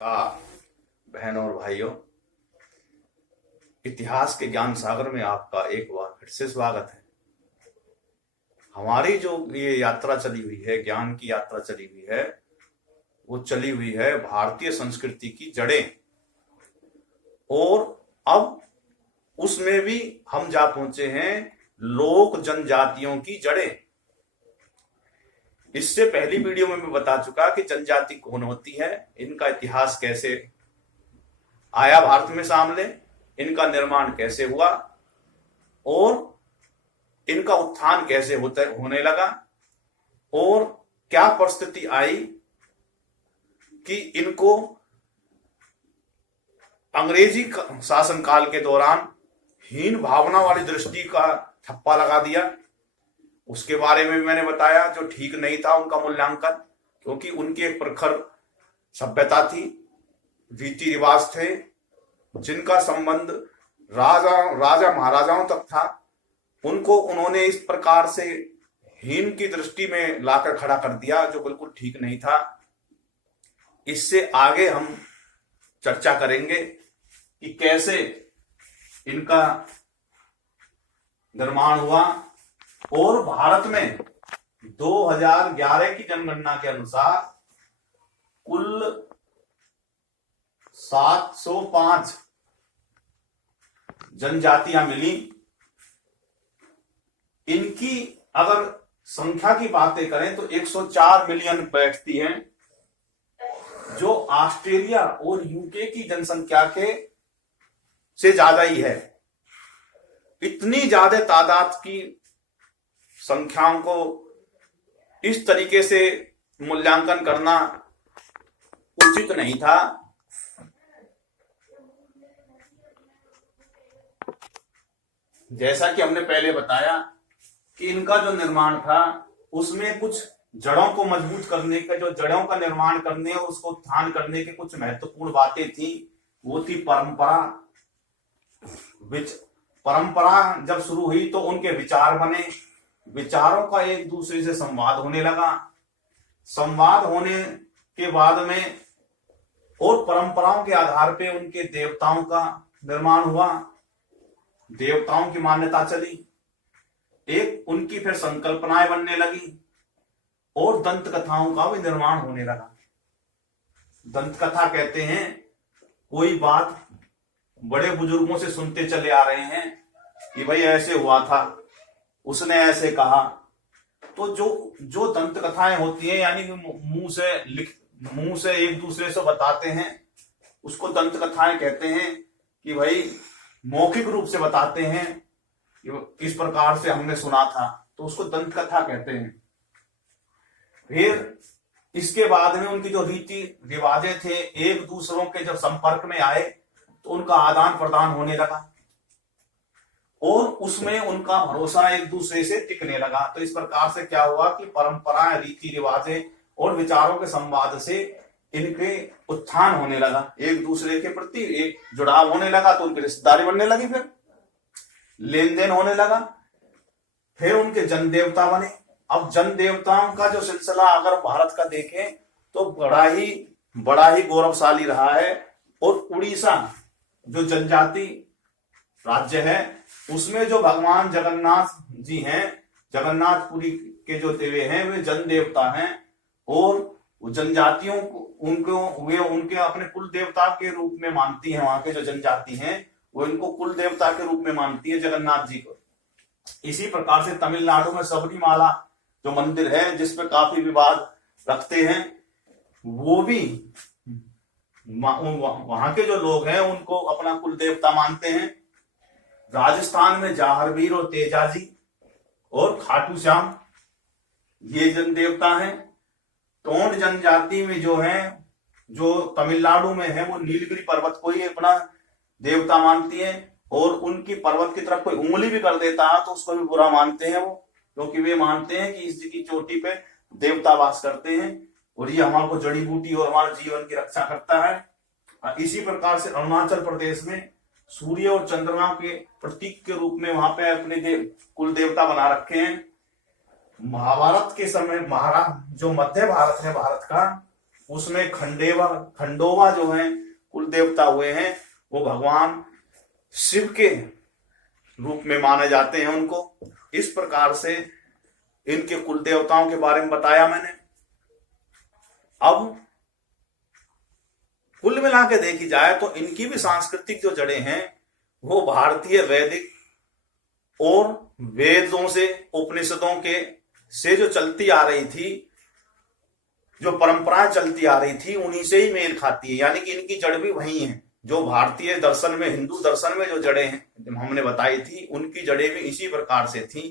बहनों और भाइयों, इतिहास के ज्ञान सागर में आपका एक बार फिर से स्वागत है। हमारी जो ये यात्रा चली हुई है, ज्ञान की यात्रा चली हुई है, वो चली हुई है भारतीय संस्कृति की जड़ें। और अब उसमें भी हम जा पहुंचे हैं लोक जनजातियों की जड़ें। इससे पहली वीडियो में मैं बता चुका कि जनजाति कौन होती है, इनका इतिहास कैसे आया भारत में सामने, इनका निर्माण कैसे हुआ और इनका उत्थान कैसे होने लगा, और क्या परिस्थिति आई कि इनको अंग्रेजी शासनकाल के दौरान हीन भावना वाली दृष्टि का ठप्पा लगा दिया। उसके बारे में मैंने बताया जो ठीक नहीं था उनका मूल्यांकन, क्योंकि उनकी एक प्रखर सभ्यता थी, रीति रिवाज थे जिनका संबंध राजा महाराजाओं तक था। उनको उन्होंने इस प्रकार से हीन की दृष्टि में लाकर खड़ा कर दिया जो बिल्कुल ठीक नहीं था। इससे आगे हम चर्चा करेंगे कि कैसे इनका निर्माण हुआ। और भारत में 2011 की जनगणना के अनुसार कुल 705 जनजातियां मिली। इनकी अगर संख्या की बातें करें तो 104 मिलियन बैठती हैं, जो ऑस्ट्रेलिया और यूके की जनसंख्या के से ज्यादा ही है। इतनी ज्यादा तादाद की संख्याओं को इस तरीके से मूल्यांकन करना उचित नहीं था। जैसा कि हमने पहले बताया कि इनका जो निर्माण था उसमें कुछ जड़ों को मजबूत करने का, जो जड़ों का निर्माण करने और उसको उत्थान करने के कुछ महत्वपूर्ण बातें थी। वो थी परंपरा। परंपरा जब शुरू हुई तो उनके विचार बने, विचारों का एक दूसरे से संवाद होने लगा। संवाद होने के बाद में और परंपराओं के आधार पे उनके देवताओं का निर्माण हुआ, देवताओं की मान्यता चली। एक उनकी फिर संकल्पनाएं बनने लगी और दंत कथाओं का भी निर्माण होने लगा। दंत कथा कहते हैं कोई बात बड़े बुजुर्गों से सुनते चले आ रहे हैं कि भाई ऐसे हुआ था, उसने ऐसे कहा। तो जो दंत कथाएं होती हैं, यानी कि मुंह से एक दूसरे से बताते हैं, उसको दंत कथाएं कहते हैं। कि भाई मौखिक रूप से बताते हैं कि इस प्रकार से हमने सुना था, तो उसको दंत कथा कहते हैं। फिर इसके बाद में उनकी जो रीति रिवाजें थे, एक दूसरों के जब संपर्क में आए तो उनका आदान प्रदान होने लगा और उसमें उनका भरोसा एक दूसरे से टिकने लगा। तो इस प्रकार से क्या हुआ कि परंपराएं, रीति रिवाजें और विचारों के संवाद से इनके उत्थान होने लगा, एक दूसरे के प्रति एक जुड़ाव होने लगा। तो उनकी रिश्तेदारी बनने लगी, फिर लेन देन होने लगा। फिर उनके जन देवता बने। अब जन देवताओं का जो सिलसिला अगर भारत का देखें तो बड़ा ही गौरवशाली रहा है। और उड़ीसा जो जनजाति राज्य है, उसमें जो भगवान जगन्नाथ जी हैं, जगन्नाथपुरी के जो देवे हैं, वे जन देवता हैं। और जनजातियों को उनके अपने कुल देवता के रूप में मानती है। वहां के जो जनजाति हैं वो इनको कुल देवता के रूप में मानती है, जगन्नाथ जी को। इसी प्रकार से तमिलनाडु में सबरीमाला जो मंदिर है, जिसपे काफी विवाद रखते हैं, वो भी वहां के जो लोग हैं उनको अपना कुल देवता मानते हैं। राजस्थान में जाहरवीर और तेजाजी और खाटू श्याम ये जन देवता हैं। टोंड जनजाति में जो है, जो तमिलनाडु में है, वो नीलगिरी पर्वत को ही अपना देवता मानती है। और उनकी पर्वत की तरफ कोई उंगली भी कर देता है तो उसको भी बुरा मानते हैं वो, क्योंकि वे मानते हैं कि इसकी चोटी पे देवता वास करते हैं और ये हमारे को जड़ी बूटी और हमारे जीवन की रक्षा करता है। इसी प्रकार से अरुणाचल प्रदेश में सूर्य और चंद्रमा के प्रतीक के रूप में वहां पे अपने कुल देवता बना रखे हैं। महाभारत के समय जो मध्य भारत है भारत का, उसमें खंडोवा जो है कुल देवता हुए हैं, वो भगवान शिव के रूप में माने जाते हैं उनको। इस प्रकार से इनके कुल देवताओं के बारे में बताया मैंने। अब कुल मिला के देखी जाए तो इनकी भी सांस्कृतिक जो जड़ें हैं वो भारतीय वैदिक और वेदों से, उपनिषदों के से जो चलती आ रही थी, जो परंपराएं चलती आ रही थी, उन्हीं से ही मेल खाती है। यानी कि इनकी जड़ भी वही है। जो भारतीय दर्शन में, हिंदू दर्शन में जो जड़ें हैं हमने बताई थी, उनकी जड़ें भी इसी प्रकार से थी।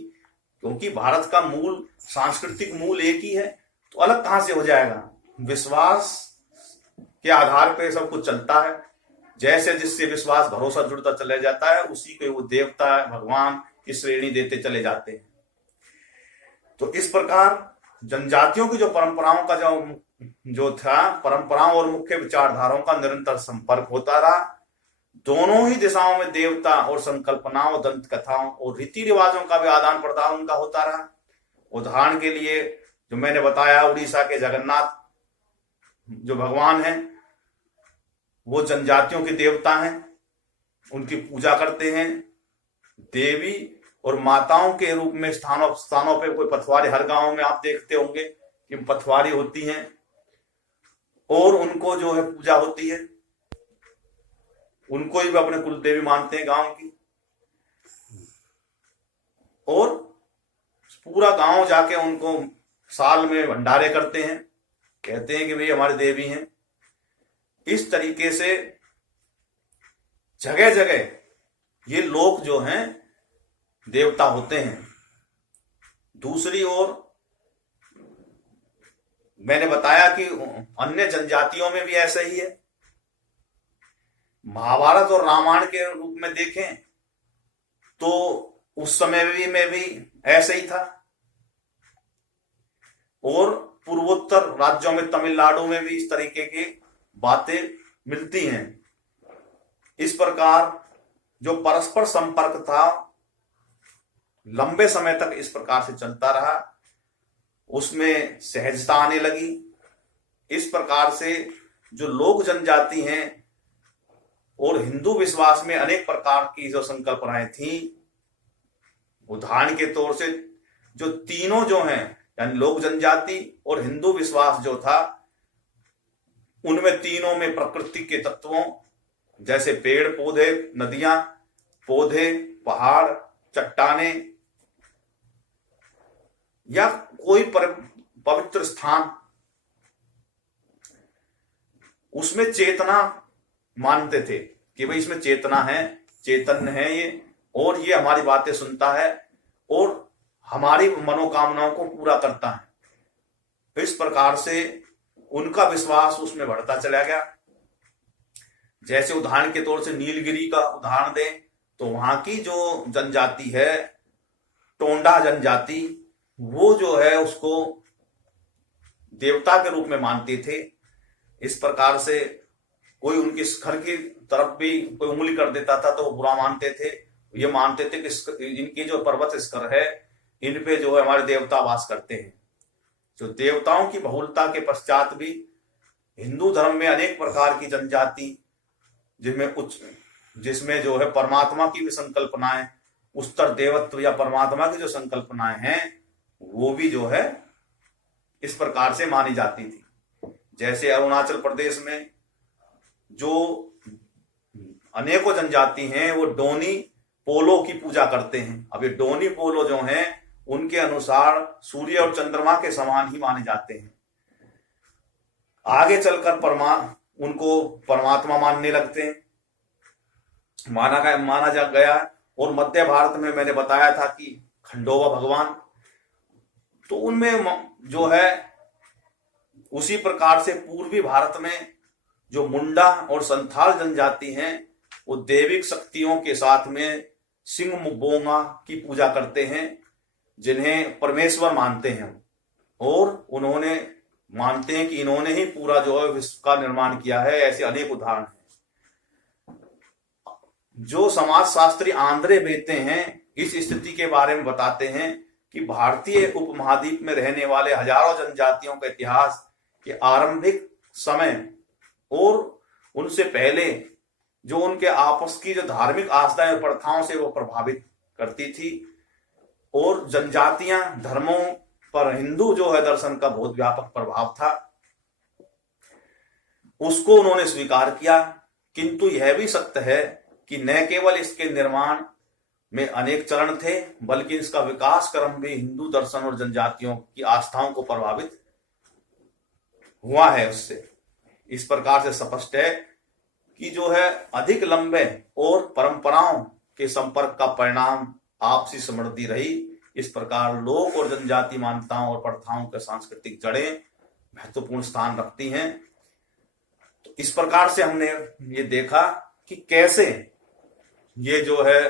क्योंकि भारत का मूल, सांस्कृतिक मूल एक ही है, तो अलग कहां से हो जाएगा। विश्वास के आधार पर सब कुछ चलता है। जैसे जिससे विश्वास, भरोसा जुड़ता चला जाता है, उसी को वो देवता, भगवान की श्रेणी देते चले जाते हैं। तो इस प्रकार जनजातियों की जो परंपराओं का जो था, परंपराओं और मुख्य विचारधाराओं का निरंतर संपर्क होता रहा। दोनों ही दिशाओं में देवता और संकल्पनाओं, दंत कथाओं और रीति रिवाजों का भी आदान प्रदान उनका होता रहा। उदाहरण के लिए जो मैंने बताया, उड़ीसा के जगन्नाथ जो भगवान हैं, वो जनजातियों के देवता हैं, उनकी पूजा करते हैं। देवी और माताओं के रूप में स्थानों पे कोई पथवारी, हर गांव में आप देखते होंगे कि पथवारी होती हैं और उनको जो है पूजा होती है। उनको ही भी अपने कुल देवी मानते हैं गांव की। और पूरा गांव जाके उनको साल में भंडारे करते हैं, कहते हैं कि भाई हमारी देवी हैं। इस तरीके से जगह जगह ये लोग जो हैं देवता होते हैं। दूसरी ओर मैंने बताया कि अन्य जनजातियों में भी ऐसा ही है। महाभारत और रामायण के रूप में देखें तो उस समय में भी ऐसा ही था। और पूर्वोत्तर राज्यों में, तमिलनाडु में भी इस तरीके की बातें मिलती हैं। इस प्रकार जो परस्पर संपर्क था लंबे समय तक इस प्रकार से चलता रहा, उसमें सहजता आने लगी। इस प्रकार से जो लोक जनजाति हैं और हिंदू विश्वास में अनेक प्रकार की जो संकल्पनाएं थी, उदाहरण के तौर से जो तीनों जो हैं, यानी लोक जनजाति और हिंदू विश्वास जो था, उनमें तीनों में प्रकृति के तत्वों जैसे पेड़ पौधे, नदियां, पौधे, पहाड़, चट्टाने या कोई पवित्र स्थान, उसमें चेतना मानते थे कि भाई इसमें चेतना है, चैतन्य है ये, और ये हमारी बातें सुनता है और हमारी मनोकामनाओं को पूरा करता है। इस प्रकार से उनका विश्वास उसमें बढ़ता चला गया। जैसे उदाहरण के तौर से नीलगिरी का उदाहरण दें तो वहां की जो जनजाति है, टोंडा जनजाति, वो जो है उसको देवता के रूप में मानते थे। इस प्रकार से कोई उनके घर की तरफ भी कोई उंगली कर देता था तो वो बुरा मानते थे। ये मानते थे कि इनकी जो पर्वत स्कर है, इन पे जो है हमारे देवता वास करते हैं। जो देवताओं की बहुलता के पश्चात भी हिंदू धर्म में अनेक प्रकार की जनजाति, जिसमें जो है परमात्मा की भी संकल्पनाएं, उच्चतर देवत्व या परमात्मा की जो संकल्पनाएं हैं, वो भी जो है इस प्रकार से मानी जाती थी। जैसे अरुणाचल प्रदेश में जो अनेकों जनजाति हैं, वो डोनी पोलो की पूजा करते हैं। अब ये डोनी पोलो जो हैं, उनके अनुसार सूर्य और चंद्रमा के समान ही माने जाते हैं। आगे चलकर उनको परमात्मा मानने लगते हैं, माना जा गया। और मध्य भारत में मैंने बताया था कि खंडोबा भगवान, तो उनमें जो है उसी प्रकार से पूर्वी भारत में जो मुंडा और संथाल जनजाति हैं, वो दैविक शक्तियों के साथ में सिंह बोंगा की पूजा करते हैं, जिन्हें परमेश्वर मानते हैं। और उन्होंने मानते हैं कि इन्होंने ही पूरा जो है विश्व का निर्माण किया है। ऐसे अनेक उदाहरण हैं। जो समाजशास्त्री आंद्रे बेते हैं, इस स्थिति के बारे में बताते हैं कि भारतीय उपमहाद्वीप में रहने वाले हजारों जनजातियों का इतिहास के आरंभिक समय और उनसे पहले जो उनके आपस की जो धार्मिक आस्थाएं और प्रथाओं से वो प्रभावित करती थी, और जनजातियां धर्मों पर हिंदू जो है दर्शन का बहुत व्यापक प्रभाव था, उसको उन्होंने स्वीकार किया। किंतु यह भी सत्य है कि न केवल इसके निर्माण में अनेक चरण थे, बल्कि इसका विकास क्रम भी हिंदू दर्शन और जनजातियों की आस्थाओं को प्रभावित हुआ है उससे। इस प्रकार से स्पष्ट है कि जो है अधिक लंबे और परंपराओं के संपर्क का परिणाम आपसी समृद्धि रही। इस प्रकार लोक और जनजाति मान्यताओं और प्रथाओं के सांस्कृतिक जड़ें महत्वपूर्ण स्थान रखती हैं। तो इस प्रकार से हमने ये देखा कि कैसे ये जो है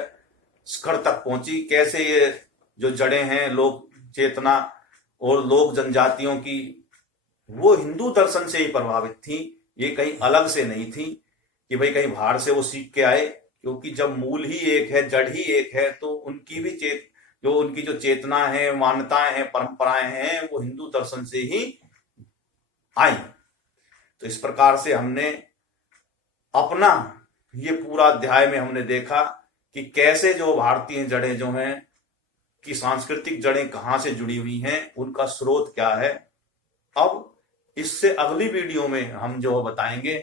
शिखर तक पहुंची, कैसे ये जो जड़ें हैं लोक चेतना और लोक जनजातियों की, वो हिंदू दर्शन से ही प्रभावित थी। ये कहीं अलग से नहीं थी कि भाई कहीं बाहर से वो सीख के आए, क्योंकि जब मूल ही एक है, जड़ ही एक है, तो उनकी भी उनकी जो चेतना है, मान्यताएं हैं, परंपराएं हैं, वो हिंदू दर्शन से ही आई। तो इस प्रकार से हमने अपना ये पूरा अध्याय में हमने देखा कि कैसे जो भारतीय जड़ें जो हैं कि सांस्कृतिक जड़ें कहां से जुड़ी हुई हैं, उनका स्रोत क्या है। अब इससे अगली वीडियो में हम जो बताएंगे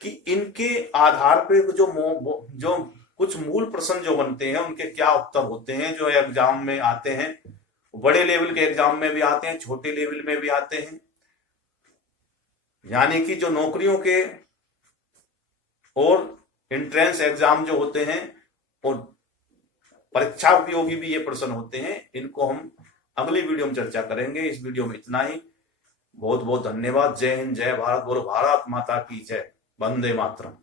कि इनके आधार पे जो कुछ मूल प्रश्न जो बनते हैं उनके क्या उत्तर होते हैं, जो एग्जाम में आते हैं। बड़े लेवल के एग्जाम में भी आते हैं, छोटे लेवल में भी आते हैं। यानी कि जो नौकरियों के और एंट्रेंस एग्जाम जो होते हैं और परीक्षा उपयोगी भी ये प्रश्न होते हैं। इनको हम अगली वीडियो में चर्चा करेंगे। इस वीडियो में इतना ही। बहुत बहुत धन्यवाद। जय हिंद, जय भारत, बोलो भारत माता की जय। वंदे मातरम।